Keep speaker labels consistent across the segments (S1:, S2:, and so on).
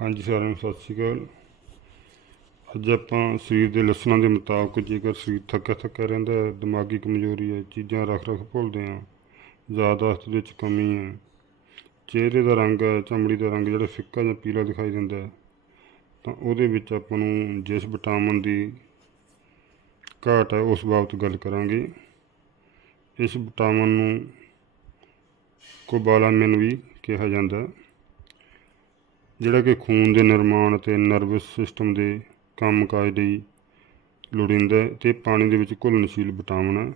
S1: ਹਾਂਜੀ ਸਾਰਿਆਂ ਨੂੰ ਸਤਿ ਸ਼੍ਰੀ ਅਕਾਲ। ਅੱਜ ਆਪਾਂ ਸਰੀਰ ਦੇ ਲੱਛਣਾਂ ਦੇ ਮੁਤਾਬਕ ਜੇਕਰ ਸਰੀਰ ਥੱਕਿਆ ਥੱਕਿਆ ਰਹਿੰਦਾ ਹੈ, ਦਿਮਾਗੀ ਕਮਜ਼ੋਰੀ ਹੈ, ਚੀਜ਼ਾਂ ਰੱਖ ਰੱਖ ਭੁੱਲਦੇ ਹਾਂ ਯਾਦਾਸ਼ਤ ਵਿੱਚ ਕਮੀ ਹੈ, ਚਿਹਰੇ ਦਾ ਰੰਗ ਹੈ, ਚਮੜੀ ਦਾ ਰੰਗ ਜਿਹੜਾ ਫਿੱਕਾ ਜਾਂ ਪੀਲਾ ਦਿਖਾਈ ਦਿੰਦਾ ਹੈ, ਤਾਂ ਉਹਦੇ ਵਿੱਚ ਆਪਾਂ ਨੂੰ ਜਿਸ ਵਿਟਾਮਿਨ ਦੀ ਘਾਟ ਹੈ, ਉਸ ਬਾਬਤ ਗੱਲ ਕਰਾਂਗੇ। ਇਸ ਵਿਟਾਮਿਨ ਨੂੰ ਕੋਬਾਲਾਮਿਨ ਵੀ ਕਿਹਾ ਜਾਂਦਾ ਹੈ। ਜਿਹੜਾ ਕਿ ਖੂਨ ਦੇ ਨਿਰਮਾਣ ਅਤੇ ਨਰਵਸ ਸਿਸਟਮ ਦੇ ਕੰਮਕਾਜ ਲਈ ਲੋੜੀਂਦਾ ਹੈ ਤੇ ਪਾਣੀ ਦੇ ਵਿੱਚ ਘੁਲਣਸ਼ੀਲ ਵਿਟਾਮਿਨ ਹੈ।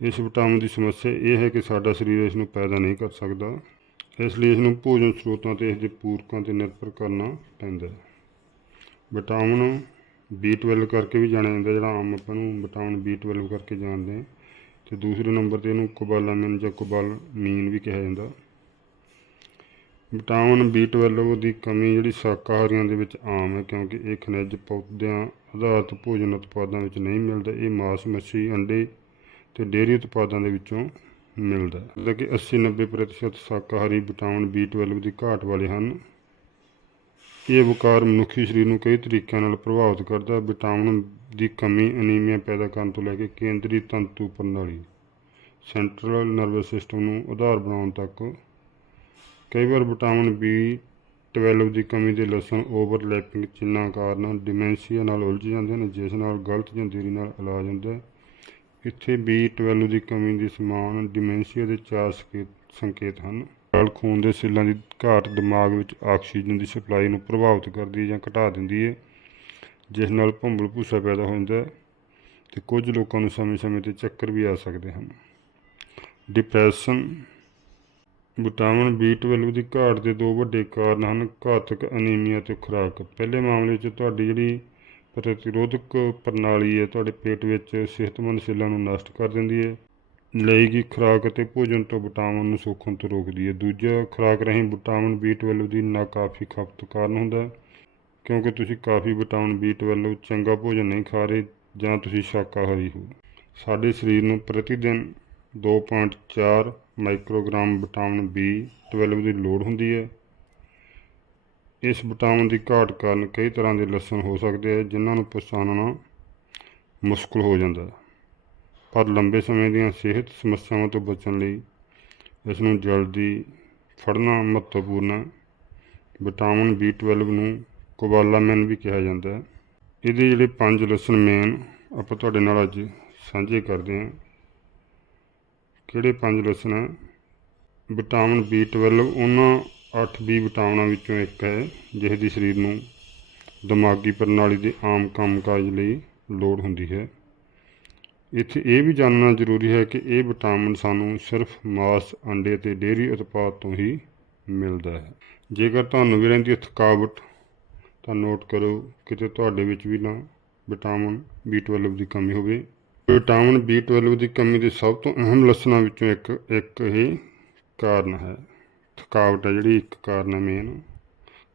S1: ਇਸ ਵਿਟਾਮਿਨ ਦੀ ਸਮੱਸਿਆ ਇਹ ਹੈ ਕਿ ਸਾਡਾ ਸਰੀਰ ਇਸ ਨੂੰ ਪੈਦਾ ਨਹੀਂ ਕਰ ਸਕਦਾ। ਇਸ ਲਈ ਇਸ ਨੂੰ ਭੋਜਨ ਸਰੋਤਾਂ ਤੇ ਇਸ ਦੇ ਪੂਰਕਾਂ ਤੇ ਨਿਰਭਰ ਕਰਨਾ ਪੈਂਦਾ ਹੈ। ਵਿਟਾਮਿਨ B12 ਕਰਕੇ ਵੀ ਜਾਣਿਆ ਜਾਂਦਾ, ਜਿਹੜਾ ਆਮ ਆਪਾਂ ਨੂੰ ਵਿਟਾਮਿਨ B12 ਕਰਕੇ ਜਾਣਦੇ ਹਾਂ। ਤੇ ਦੂਸਰੇ ਨੰਬਰ ਤੇ ਇਹਨੂੰ ਕੋਬਾਲਾਮਿਨ ਜਾਂ ਕੋਬਾਲਮੀਨ ਵੀ ਕਿਹਾ ਜਾਂਦਾ। ਵਿਟਾਮਿਨ B12 ਦੀ ਕਮੀ ਜਿਹੜੀ ਸ਼ਾਕਾਹਾਰੀਆਂ ਦੇ ਵਿੱਚ ਆਮ ਹੈ ਕਿਉਂਕਿ ਇਹ ਖਣਿਜ ਪੌਦਿਆਂ ਆਧਾਰਿਤ ਭੋਜਨ ਉਤਪਾਦਾਂ ਵਿੱਚ ਨਹੀਂ ਮਿਲਦਾ, ਇਹ ਮਾਸ, ਮੱਛੀ, ਅੰਡੇ ਤੇ ਡੇਅਰੀ ਉਤਪਾਦਾਂ ਦੇ ਵਿੱਚੋਂ ਮਿਲਦਾ ਹੈ। ਜਿੱਦਾਂ ਕਿ 80-90% ਸ਼ਾਕਾਹਾਰੀ ਵਿਟਾਮਿਨ B12 ਦੀ ਘਾਟ ਵਾਲੇ ਹਨ। ਇਹ ਵਿਕਾਰ ਮਨੁੱਖੀ ਸਰੀਰ ਨੂੰ ਕਈ ਤਰੀਕਿਆਂ ਨਾਲ ਪ੍ਰਭਾਵਿਤ ਕਰਦਾ ਹੈ। ਵਿਟਾਮਿਨ ਦੀ ਕਮੀ ਅਨੀਮੀਆ ਪੈਦਾ ਕਰਨ ਤੋਂ ਲੈ ਕੇ ਕੇਂਦਰੀ ਤੰਤੂ ਪ੍ਰਣਾਲੀ ਸੈਂਟਰਲ ਨਰਵਸ ਸਿਸਟਮ ਨੂੰ ਆਧਾਰ ਬਣਾਉਣ ਤੱਕ ਕਈ ਵਾਰ ਵਿਟਾਮਿਨ B12 ਦੀ ਕਮੀ ਦੇ ਲੱਛਣ ਓਵਰਲੈਪਿੰਗ ਚਿੰਨ੍ਹਾਂ ਕਾਰਨ ਡਿਮੈਂਸ਼ੀਆ ਨਾਲ ਉਲਝ ਜਾਂਦੇ ਹਨ ਜਿਸ ਨਾਲ ਗਲਤ ਜਾਂ ਦੇਰੀ ਨਾਲ ਇਲਾਜ ਹੁੰਦਾ ਹੈ। ਇੱਥੇ B12 ਦੀ ਕਮੀ ਦੇ ਸਮਾਨ ਡਿਮੈਂਸ਼ੀਆ ਦੇ ਚਾਰ ਸੰਕੇਤ ਸੰਕੇਤ ਹਨ। ਨਾਲ ਖੂਨ ਦੇ ਸੈੱਲਾਂ ਦੀ ਘਾਟ ਦਿਮਾਗ ਵਿੱਚ ਆਕਸੀਜਨ ਦੀ ਸਪਲਾਈ ਨੂੰ ਪ੍ਰਭਾਵਿਤ ਕਰਦੀ ਹੈ ਜਾਂ ਘਟਾ ਦਿੰਦੀ ਹੈ, ਜਿਸ ਨਾਲ ਭੰਬਲ ਭੂਸਾ ਪੈਦਾ ਹੁੰਦਾ ਜਾਂਦਾ ਹੈ ਤੇ ਕੁਝ ਲੋਕਾਂ ਨੂੰ ਸਮੇਂ-ਸਮੇਂ ਤੇ ਚੱਕਰ ਵੀ ਆ ਸਕਦੇ ਹਨ। ਡਿਪਰੈਸ਼ਨ ਵਿਟਾਮਿਨ B12 ਦੀ ਘਾਟ ਦੇ ਦੋ ਵੱਡੇ ਕਾਰਨ ਹਨ, ਘਾਤਕ ਅਨੀਮੀਆ ਤੇ ਖੁਰਾਕ। ਪਹਿਲੇ ਮਾਮਲੇ 'ਚ ਤੁਹਾਡੀ ਜਿਹੜੀ ਪ੍ਰਤੀਰੋਧਕ ਪ੍ਰਣਾਲੀ ਹੈ, ਤੁਹਾਡੇ ਪੇਟ ਵਿੱਚ ਸਿਹਤਮੰਦ ਸੈੱਲਾਂ ਨੂੰ ਨਸ਼ਟ ਕਰ ਦਿੰਦੀ ਹੈ, ਲਈ ਗਈ ਖੁਰਾਕ ਅਤੇ ਭੋਜਨ ਤੋਂ ਵਿਟਾਮਿਨ ਨੂੰ ਸੋਖਣ ਤੋਂ ਰੋਕਦੀ ਹੈ। ਦੂਜਾ, ਖੁਰਾਕ ਰਾਹੀਂ ਵਿਟਾਮਿਨ B12 ਦੀ ਨਾਕਾਫੀ ਖਪਤ ਕਾਰਨ ਹੁੰਦਾ ਕਿਉਂਕਿ ਤੁਸੀਂ ਕਾਫੀ ਵਿਟਾਮਿਨ B12 ਚੰਗਾ ਭੋਜਨ ਨਹੀਂ ਖਾ ਰਹੇ ਜਾਂ ਤੁਸੀਂ ਸ਼ਾਕਾਹਾਰੀ ਹੋ। ਸਾਡੇ ਸਰੀਰ ਨੂੰ ਪ੍ਰਤੀ ਦਿਨ 2.4 ਮਾਈਕਰੋਗ੍ਰਾਮ ਵਿਟਾਮਿਨ B12 ਦੀ ਲੋੜ ਹੁੰਦੀ ਹੈ। ਇਸ ਵਿਟਾਮਿਨ ਦੀ ਘਾਟ ਕਾਰਨ ਕਈ ਤਰ੍ਹਾਂ ਦੇ ਲੱਛਣ ਹੋ ਸਕਦੇ ਹਨ ਜਿਨ੍ਹਾਂ ਨੂੰ ਪਛਾਣਨਾ ਮੁਸ਼ਕਲ ਹੋ ਜਾਂਦਾ ਹੈ। ਪਰ ਲੰਬੇ ਸਮੇਂ ਦੀਆਂ ਸਿਹਤ ਸਮੱਸਿਆਵਾਂ ਤੋਂ ਬਚਣ ਲਈ ਇਸ ਨੂੰ ਜਲਦੀ ਫੜਨਾ ਮਹੱਤਵਪੂਰਨ ਹੈ। ਵਿਟਾਮਿਨ B12 ਨੂੰ ਕੋਬਾਲਾਮਿਨ ਵੀ ਕਿਹਾ ਜਾਂਦਾ ਹੈ। ਇਹਦੇ ਜਿਹੜੇ ਪੰਜ ਲੱਛਣ ਮੇਨ ਆਪਾਂ ਤੁਹਾਡੇ ਨਾਲ ਅੱਜ ਸਾਂਝੇ ਕਰਦੇ ਹਾਂ। ਕਿਹੜੇ ਪੰਜ ਲਸਣ ਹੈ? ਵਿਟਾਮਿਨ B12 ਉਹਨਾਂ 8 B ਵਿਟਾਮਿਨਾਂ ਵਿੱਚੋਂ ਇੱਕ ਹੈ ਜਿਸ ਦੀ ਸਰੀਰ ਨੂੰ ਦਿਮਾਗੀ ਪ੍ਰਣਾਲੀ ਦੇ ਆਮ ਕੰਮਕਾਜ ਲਈ ਲੋੜ ਹੁੰਦੀ ਹੈ। ਇੱਥੇ ਇਹ ਵੀ ਜਾਣਨਾ ਜ਼ਰੂਰੀ ਹੈ ਕਿ ਇਹ ਵਿਟਾਮਿਨ ਸਾਨੂੰ ਸਿਰਫ ਮਾਸ, ਅੰਡੇ ਅਤੇ ਡੇਅਰੀ ਉਤਪਾਦ ਤੋਂ ਹੀ ਮਿਲਦਾ ਹੈ। ਜੇਕਰ ਤੁਹਾਨੂੰ ਵੀ ਰਹਿੰਦੀ ਥਕਾਵਟ, ਤਾਂ ਨੋਟ ਕਰੋ ਕਿਤੇ ਤੁਹਾਡੇ ਵਿੱਚ ਵੀ ਨਾ ਵਿਟਾਮਿਨ B12 ਦੀ ਕਮੀ ਹੋਵੇ। ਵਿਟਾਮਿਨ B12 ਦੀ ਕਮੀ ਦੇ ਸਭ ਤੋਂ ਅਹਿਮ ਲੱਛਣਾਂ ਵਿੱਚੋਂ ਇੱਕ ਇੱਕ ਹੀ ਕਾਰਨ ਹੈ। ਥਕਾਵਟ ਹੈ ਜਿਹੜੀ ਇੱਕ ਕਾਰਨ ਹੈ ਮੇਨ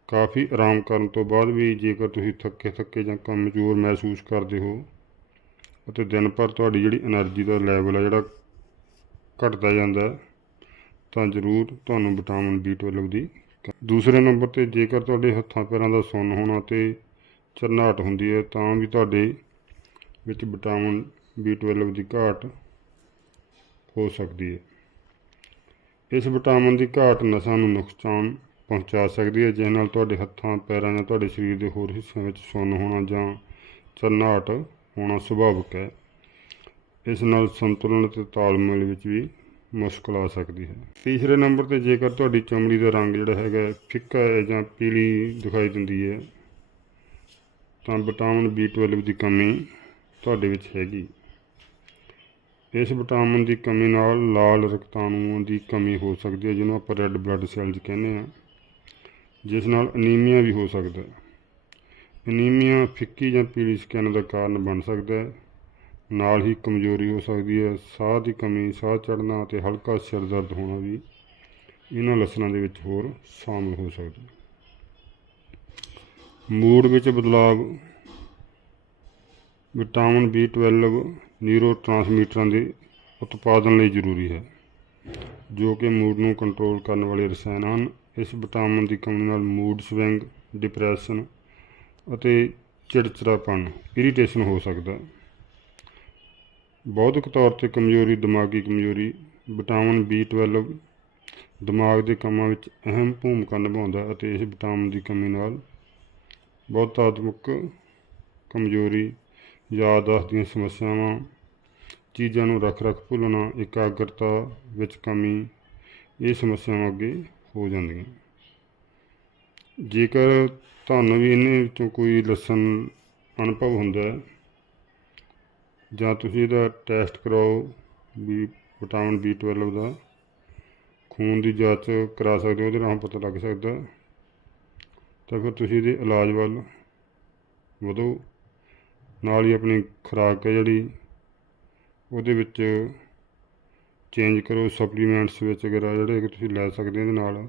S1: ਕਾਫੀ ਆਰਾਮ ਕਰਨ ਤੋਂ ਬਾਅਦ ਵੀ ਜੇਕਰ ਤੁਸੀਂ ਥੱਕੇ ਥੱਕੇ ਜਾਂ ਕਮਜ਼ੋਰ ਮਹਿਸੂਸ ਕਰਦੇ ਹੋ ਅਤੇ ਦਿਨ ਭਰ ਤੁਹਾਡੀ ਜਿਹੜੀ એનર્ਜੀ ਦਾ ਲੈਵਲ ਹੈ ਜਿਹੜਾ ਘਟਦਾ ਜਾਂਦਾ ਤਾਂ ਜ਼ਰੂਰ ਤੁਹਾਨੂੰ ਵਿਟਾਮਿਨ B12 ਦੀ ਦੂਸਰੇ ਨੰਬਰ ਤੇ ਜੇਕਰ ਤੁਹਾਡੇ ਹੱਥਾਂ ਪੈਰਾਂ ਦਾ ਸੁੰਨ ਹੋਣਾ ਤੇ ਚਰਨਾਟ ਹੁੰਦੀ ਹੈ, ਤਾਂ ਵੀ ਤੁਹਾਡੇ ਵਿੱਚ ਵਿਟਾਮਿਨ B12 ਦੀ ਘਾਟ ਹੋ ਸਕਦੀ ਹੈ। ਇਸ ਵਿਟਾਮਿਨ ਦੀ ਘਾਟ ਨਸਾਂ ਨੂੰ ਨੁਕਸਾਨ ਪਹੁੰਚਾ ਸਕਦੀ ਹੈ ਜਿਸ ਨਾਲ ਤੁਹਾਡੇ ਹੱਥਾਂ, ਪੈਰਾਂ ਜਾਂ ਤੁਹਾਡੇ ਸਰੀਰ ਦੇ ਹੋਰ ਹਿੱਸਿਆਂ ਵਿੱਚ ਸੁੰਨ ਹੋਣਾ ਜਾਂ ਚਰਨਾਹਟ ਹੋਣਾ ਸੁਭਾਵਿਕ ਹੈ। ਇਸ ਨਾਲ ਸੰਤੁਲਨ ਅਤੇ ਤਾਲਮੇਲ ਵਿੱਚ ਵੀ ਮੁਸ਼ਕਲ ਆ ਸਕਦੀ ਹੈ। ਤੀਸਰੇ ਨੰਬਰ ਤੇ ਜੇਕਰ ਤੁਹਾਡੀ ਚਮੜੀ ਦਾ ਰੰਗ ਜਿਹੜਾ ਹੈਗਾ ਫਿੱਕਾ ਹੈ ਜਾਂ ਪੀਲੀ ਦਿਖਾਈ ਦਿੰਦੀ ਹੈ, ਤਾਂ ਵਿਟਾਮਿਨ B12 ਦੀ ਕਮੀ ਤੁਹਾਡੇ ਵਿੱਚ ਹੈਗੀ। ਇਸ ਵਿਟਾਮਿਨ ਦੀ ਕਮੀ ਨਾਲ ਲਾਲ ਰਕਤਾਣੂਆਂ ਦੀ ਕਮੀ ਹੋ ਸਕਦੀ ਹੈ, ਜਿਹਨੂੰ ਆਪਾਂ ਰੈੱਡ ਬਲੱਡ ਸੈੱਲਸ ਕਹਿੰਦੇ ਹਾਂ, ਜਿਸ ਨਾਲ ਅਨੀਮੀਆ ਵੀ ਹੋ ਸਕਦਾ ਹੈ। ਅਨੀਮੀਆ ਫਿੱਕੀ ਜਾਂ ਪੀਲੀ ਸਕਿਨ ਦਾ ਕਾਰਨ ਬਣ ਸਕਦਾ ਹੈ, ਨਾਲ ਹੀ ਕਮਜ਼ੋਰੀ ਹੋ ਸਕਦੀ ਹੈ, ਸਾਹ ਦੀ ਕਮੀ, ਸਾਹ ਚੜ੍ਹਨਾ ਅਤੇ ਹਲਕਾ ਸਿਰ ਦਰਦ ਹੋਣਾ ਵੀ ਇਹਨਾਂ ਲੱਛਣਾਂ ਦੇ ਵਿੱਚ ਹੋਰ ਸ਼ਾਮਲ ਹੋ ਸਕਦਾ ਹੈ। ਮੂਡ ਵਿੱਚ ਬਦਲਾਵ, ਵਿਟਾਮਿਨ B12 ਨਿਊਰੋਟ੍ਰਾਂਸਮੀਟਰਾਂ ਦੇ ਉਤਪਾਦਨ ਲਈ ਜ਼ਰੂਰੀ ਹੈ, ਜੋ ਕਿ ਮੂਡ ਨੂੰ ਕੰਟਰੋਲ ਕਰਨ ਵਾਲੇ ਰਸਾਇਣ ਹਨ ਇਸ ਵਿਟਾਮਿਨ ਦੀ ਕਮੀ ਨਾਲ ਮੂਡ ਸਵਿੰਗ, ਡਿਪਰੈਸ਼ਨ ਅਤੇ ਚਿੜਚਿੜਾਪਣ ਇਰੀਟੇਸ਼ਨ ਹੋ ਸਕਦਾ ਹੈ। ਬੌਧਿਕ ਤੌਰ ਤੇ ਕਮਜ਼ੋਰੀ, ਦਿਮਾਗੀ ਕਮਜ਼ੋਰੀ, ਵਿਟਾਮਿਨ B12 ਦਿਮਾਗ ਦੇ ਕੰਮਾਂ ਵਿੱਚ ਅਹਿਮ ਭੂਮਿਕਾ ਨਿਭਾਉਂਦਾ ਹੈ ਅਤੇ ਇਸ ਵਿਟਾਮਿਨ ਦੀ ਕਮੀ ਨਾਲ ਬਹੁਤਾਤਮਕ ਕਮਜ਼ੋਰੀ ਯਾਦਦਾਸ਼ਤ ਦੀਆਂ ਸਮੱਸਿਆਵਾਂ ਚੀਜ਼ਾਂ ਨੂੰ ਰੱਖ ਰੱਖ ਭੁੱਲਣਾ, ਇਕਾਗਰਤਾ ਵਿੱਚ ਕਮੀ, ਇਹ ਸਮੱਸਿਆਵਾਂ ਅੱਗੇ ਹੋ ਜਾਂਦੀਆਂ। ਜੇਕਰ ਤੁਹਾਨੂੰ ਵੀ ਇਹਨੇ ਵਿੱਚੋਂ ਕੋਈ ਲੱਛਣ ਅਨੁਭਵ ਹੁੰਦਾ ਹੈ, ਜਾਂ ਤੁਸੀਂ ਇਹਦਾ ਟੈਸਟ ਕਰਾਓ, ਵੀ ਵਿਟਾਮਿਨ B12 ਦਾ, ਖੂਨ ਦੀ ਜਾਂਚ ਕਰਾ ਸਕਦੇ ਹੋ, ਉਹਦੇ ਨਾਲ ਪਤਾ ਲੱਗ ਸਕਦਾ ਤਾਂ ਫਿਰ ਤੁਸੀਂ ਇਹਦੇ ਇਲਾਜ ਵੱਲ ਵਧੋ। ਨਾਲ ਹੀ ਆਪਣੀ ਖੁਰਾਕ ਹੈ ਜਿਹੜੀ ਉਹਦੇ ਵਿੱਚ ਚੇਂਜ ਕਰੋ ਸਪਲੀਮੈਂਟਸ ਵਿੱਚ ਵਗੈਰਾ ਜਿਹੜੇ ਕਿ ਤੁਸੀਂ ਲੈ ਸਕਦੇ ਹੋ ਇਹਦੇ ਨਾਲ।